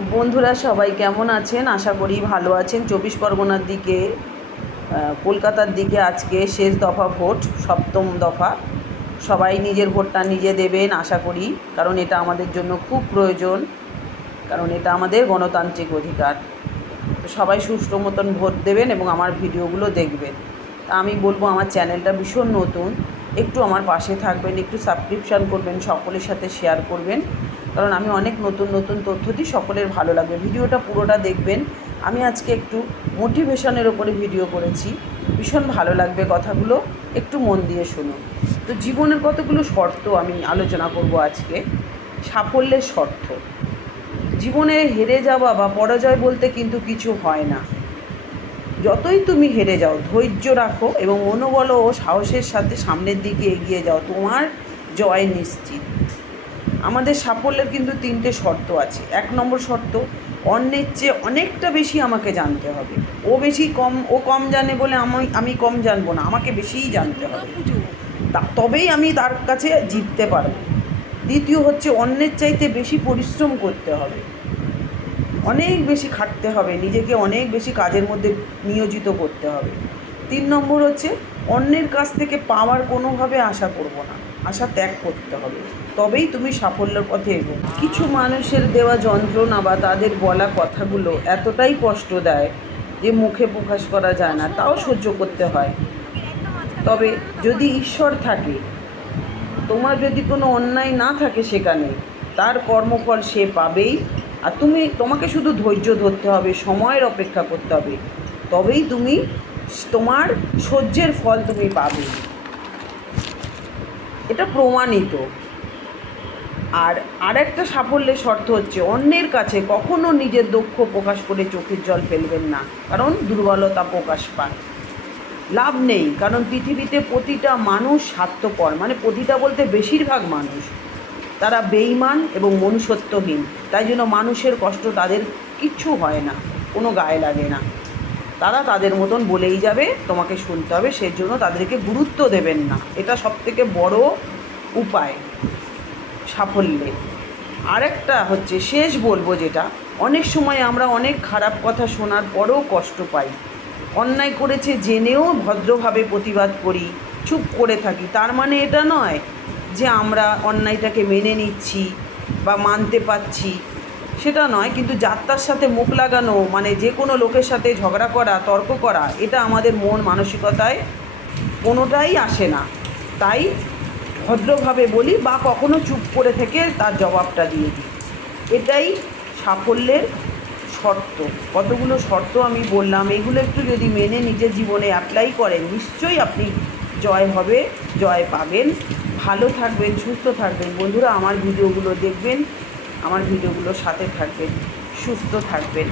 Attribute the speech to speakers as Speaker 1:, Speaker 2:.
Speaker 1: বন্ধুরা সবাই কেমন আছেন? আশা করি ভালো আছেন। চব্বিশ পরগনার দিকে কলকাতার দিকে আজকে শেষ দফা ভোট, সপ্তম দফা। সবাই নিজের ভোটটা নিজে দেবেন, আশা করি। কারণ এটা আমাদের জন্য খুব প্রয়োজন। কারণ এটা আমাদের গণতান্ত্রিক অধিকার। তো সবাই সুষ্ঠু মতন ভোট দেবেন এবং আমার ভিডিওগুলো দেখবেন। তা আমি বলব, আমার চ্যানেলটা ভীষণ নতুন। একটু আমার পাশে থাকবেন, একটু সাবস্ক্রিপশান করবেন, সকলের সাথে শেয়ার করবেন। কারণ আমি অনেক নতুন নতুন তথ্য দিই, সকলের ভালো লাগবে। ভিডিওটা পুরোটা দেখবেন। আমি আজকে একটু মোটিভেশনের ওপরে ভিডিও করেছি। ভীষণ ভালো লাগবে কথাগুলো। একটু মন দিয়ে শুনুন। তো জীবনের কতগুলো শর্ত আমি আলোচনা করব আজকে? সাফল্যের শর্ত। জীবনে হেরে যাওয়া বা পরাজয় বলতে কিন্তু কিছু হয় না। যতই তুমি হেরে যাও, ধৈর্য রাখো এবং মনোবল ও সাহসের সাথে সামনের দিকে এগিয়ে যাও। তোমার জয় নিশ্চিত। আমাদের সাফল্যের কিন্তু তিনটে শর্ত আছে। এক নম্বর শর্ত অন্যের চেয়ে অনেকটা বেশি আমাকে জানতে হবে। ও বেশি কম ও কম জানে বলে আমি আমি কম জানব না আমাকে বেশিই জানতে হবে। তবেই আমি তার কাছে জিততে পারব। দ্বিতীয় হচ্ছে অন্যের চাইতে বেশি পরিশ্রম করতে হবে। অনেক বেশি খাটতে হবে নিজেকে অনেক বেশি কাজের মধ্যে নিয়োজিত করতে হবে। তিন নম্বর হচ্ছে অন্যের কাছ থেকে পাওয়ার কোনোভাবে আশা করব না। আশা ত্যাগ করতে হবে। তবেই তুমি সাফল্যের পথে এগো কিছু মানুষের দেওয়া যন্ত্রণা বা তাদের বলা কথাগুলো এতটাই কষ্ট দেয় যে মুখে প্রকাশ করা যায় না, তাও সহ্য করতে হয়। তবে যদি ঈশ্বর থাকে, তোমার যদি কোনো অন্যায় না থাকে সেখানে, তার কর্মফল সে পাবেই। আর তুমি, তোমাকে শুধু ধৈর্য ধরতে হবে, সময়ের অপেক্ষা করতে হবে। তবেই তুমি, তোমার সহ্যের ফল তুমি পাবে। এটা প্রমাণিত। আর আরেকটা সাফল্যের শর্ত হচ্ছে, অন্যের কাছে কখনো নিজের দক্ষ প্রকাশ করে চোখের জল ফেলবেন না, কারণ দুর্বলতা প্রকাশ পায়। লাভ নেই, কারণ পৃথিবীতে প্রতিটা মানুষ স্বার্থপর মানে প্রতিটা বলতে বেশিরভাগ মানুষ। তারা বেইমান এবং মনুষ্যত্বহীন, তাই জন্য মানুষের কষ্ট তাদের কিচ্ছু হয় না, কোনো গায়ে লাগে না। তারা তাদের মতন বলেই যাবে, তোমাকে শুনতে হবে সেই জন্য তাদেরকে গুরুত্ব দেবেন না। এটা সবথেকে বড় উপায়, সাফল্যে। আরেকটা হচ্ছে, শেষ বলব যেটা, অনেক সময় আমরা অনেক খারাপ কথা শোনার পরেও কষ্ট পাই। অন্যায় করেছে জেনেও ভদ্রভাবে প্রতিবাদ করি, চুপ করে থাকি। তার মানে এটা নয় যে আমরা অন্যায়টাকে মেনে নিচ্ছি বা মানতে পারছি। সেটা নয়, কিন্তু যাত্রার সাথে মুখ লাগানো মানে যে কোনো লোকের সাথে ঝগড়া করা, তর্ক করা, এটা আমাদের মন মানসিকতায় কোনোটাই আসে না। তাই ভদ্রভাবে বলি বা কখনো চুপ করে থেকে তার জবাবটা দিয়ে দিই। এটাই সাফল্যের শর্ত। কতগুলো শর্ত আমি বললাম, এগুলো একটু যদি মেনে নিজের জীবনে অ্যাপ্লাই করেন, নিশ্চয়ই আপনি জয় হবে, জয় পাবেন। ভালো থাকবেন, সুস্থ থাকবেন। বন্ধুরা, আমার ভিডিওগুলো দেখবেন। আমার ভিডিওগুলোর সাথে থাকবেন সুস্থ থাকবেন।